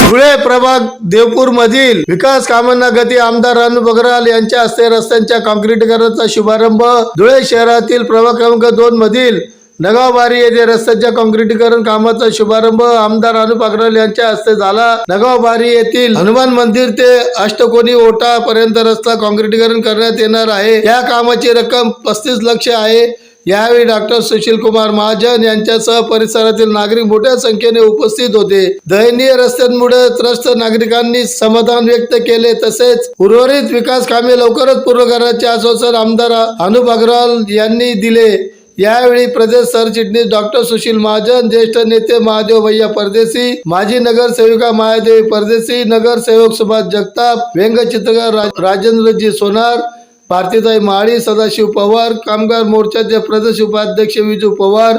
धुळे प्रभाग देवपूर मधील विकास कामांना गती आमदार रानू बगराल यांच्या हस्ते रस्त्यांच्या काँक्रीटकरणाचा शुभारंभ. धुळे शहरातील प्रभाग क्रमांक दोन मधील नगावबारी येथे रस्त्याच्या काँक्रिटीकरण कामाचा शुभारंभ आमदार रानू बगराल यांच्या हस्ते झाला. नगावबारी येथील हनुमान मंदिर ते अष्टकोनी ओटा पर्यंत रस्ता काँक्रिटीकरण करण्यात येणार आहे. या कामाची रक्कम पस्तीस लक्ष आहे. यावेळी डॉक्टर सुशील कुमार महाजन यांच्यासह परिसरातील नागरिक मोठ्या संख्येने उपस्थित होते. दयनीय रस्त्यांमुळे त्रस्त नागरिकांनी समाधान व्यक्त केले. तसेच उर्वरित विकास कामे लवकरच पूर्ण करण्याचे आश्वासन आमदार अनुप अग्रवाल यांनी दिले. यावेळी प्रदेश सरचिटणीस डॉक्टर सुशील महाजन ज्येष्ठ नेते महादेव भैया परदेशी माजी नगरसेविका महादेवी परदेशी नगरसेवक सुभाष जगताप व्यंगचित्रकार राजेंद्रजी सोनार भारतीताई माळी सदाशिव पवार कामगार मोर्चाचे प्रदेश उपाध्यक्ष विजू पवार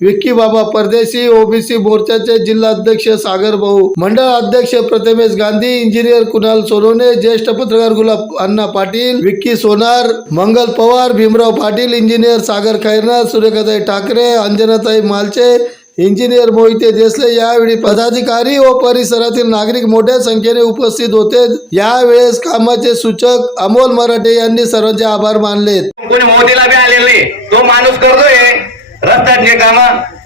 विक्की बाबा परदेशी ओबीसी मोर्चाचे जिल्हाध्यक्ष सागर भाऊ मंडळ अध्यक्ष प्रथमेश गांधी इंजिनियर कुणाल सोनवणे ज्येष्ठ पत्रकार गुलाब अण्णा पाटील विक्की सोनार मंगल पवार भीमराव पाटील इंजिनियर सागर खैरनार सूर्यकाताई ठाकरे अंजनाताई मालचे इंजिनियर मोहिते देसले यावेळी पदाधिकारी व परिसरातील नागरिक मोठ्या संख्येने उपस्थित होते. यावेळेस कामाचे सूचक अमोल मराठे यांनी सर्वांचे आभार मानले कोणी मोदीला बी आलेले नाही. तो माणूस करतोय. रस्त्याचे काम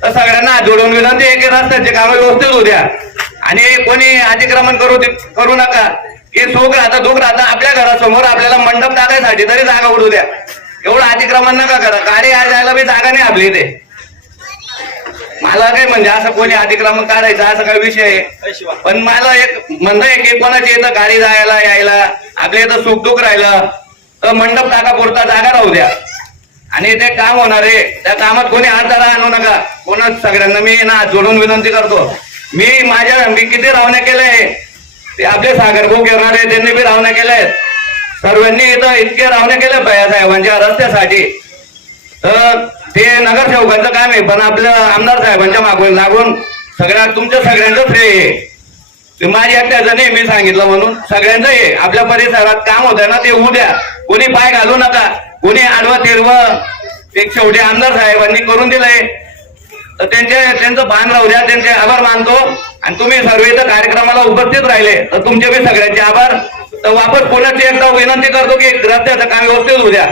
सगळ्यांना जोडून विनंती आहे की रस्त्याचे काम व्यवस्थित होऊ द्या. आणि कोणी अतिक्रमण करू करू नका. की सुख राहता दुःख राहता. आपल्या घरासमोर आपल्याला मंडप टाकायसाठी तरी जागा उडू द्या. एवढं अतिक्रमण नका करा. गाडी आज जायला बी जागा नाही आपली इथे. मला काय म्हणजे असं कोणी अतिक्रमण काढायचं असं काही विषय आहे? पण मला एक म्हणणं आहे की कोणाच्या इथं गाडी जायला यायला आपल्या इथं सुख दुःख राहिलं तर मंडप टाका पुरता जागा राहू द्या. आणि ते काम होणार आहे त्या कामात कोणी हात आणू नका. कोणा सगळ्यांना मी ना जोडून विनंती करतो. मी माझ्या मी किती रावण्या केलंय ते आपले सागर भाऊ घेणारे त्यांनी बी रावण्या केल्यात सर्वांनी इथं इतके रावण्या केल्या साहेबांच्या रस्त्यासाठी. तर ते नगरसेवकांचं काम आहे पण आपल्या आमदार साहेबांच्या मागून लागून सगळ्या तुमच्या सगळ्यांचं श्रेय आहे. माझी एकट्याचं नाही मी सांगितलं म्हणून सगळ्यांचं आहे आपल्या परिसरात काम होत ना ते होऊ द्या. कोणी पाय घालू नका. कोणी आडवं तिरवं. ते शेवटी आमदार साहेबांनी करून दिलंय. तर त्यांचे त्यांचं भान राहू द्या त्यांचे आभार मानतो. आणि तुम्ही सर्व इथं कार्यक्रमाला उपस्थित राहिले. तर तुमचे बी सगळ्यांचे आभार. तर वापस पुन्हा एकदा विनंती करतो की रस्त्याचं काम व्यवस्थित होऊ द्या.